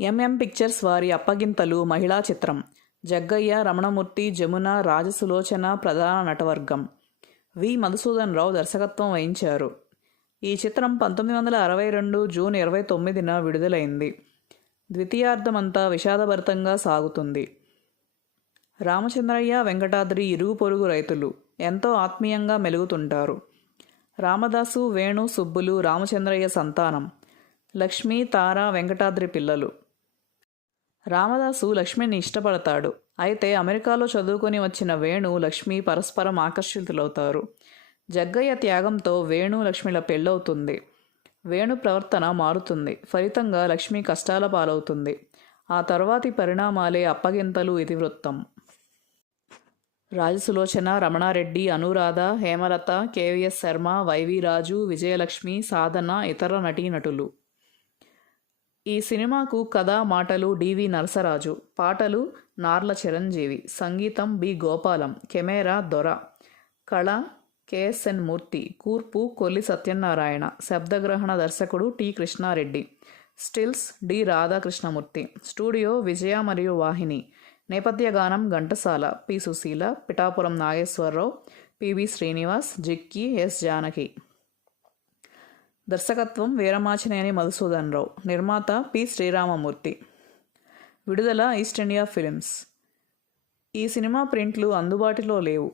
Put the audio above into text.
MM pictures వారి అప్పగింతలు మహిళా చిత్రం. జగ్గయ్య, రమణమూర్తి, జమున, రాజసులోచన ప్రధాన నటవర్గం. వి. మధుసూదన్ రావు దర్శకత్వం వహించారు. ఈ చిత్రం 1962 జూన్ 29న విడుదలైంది. ద్వితీయార్ధమంతా విషాదభరితంగా సాగుతుంది. రామచంద్రయ్య, వెంకటాద్రి ఇరుగు పొరుగు రైతులు. ఎంతో ఆత్మీయంగా మెలుగుతుంటారు. రామదాసు, వేణు, సుబ్బులు రామచంద్రయ్య సంతానం. లక్ష్మి, తార వెంకటాద్రి పిల్లలు. రామదాసు లక్ష్మిని ఇష్టపడతాడు. అయితే అమెరికాలో చదువుకొని వచ్చిన వేణు, లక్ష్మి పరస్పరం ఆకర్షితులవుతారు. జగ్గయ్య త్యాగంతో వేణు, లక్ష్మిల పెళ్ళవుతుంది. వేణు ప్రవర్తన మారుతుంది. ఫలితంగా లక్ష్మి కష్టాల పాలవుతుంది. ఆ తర్వాతి పరిణామాలే అప్పగింతలు ఇతివృత్తం. రాజసులోచన, రమణారెడ్డి, అనురాధ, హేమలత, కెవిఎస్ శర్మ, వైవి రాజు, విజయలక్ష్మి, సాధన ఇతర నటీనటులు. ఈ సినిమాకు కథ, మాటలు డివి నరసరాజు, పాటలు నార్ల చిరంజీవి, సంగీతం బి. గోపాలం, కెమెరా దొర, కళ కెఎస్ఎన్ మూర్తి, కూర్పు కొల్లి సత్యనారాయణ, శబ్దగ్రహణ దర్శకుడు T. Krishna Reddy, stills D. Radhakrishnamurthy, studio Vijaya మరియు వాహిని, నేపథ్య గానం Ghantasala, P. Susheela, Pithapuram Nageswara Rao, PB Srinivas, Jikki, S. Janaki. దర్శకత్వం వీరమాచినేని మధుసూదన్ రావు. నిర్మాత పి. శ్రీరామమూర్తి. విడుదల ఈస్ట్ ఇండియా ఫిలిమ్స్. ఈ సినిమా ప్రింట్లు అందుబాటులో లేవు.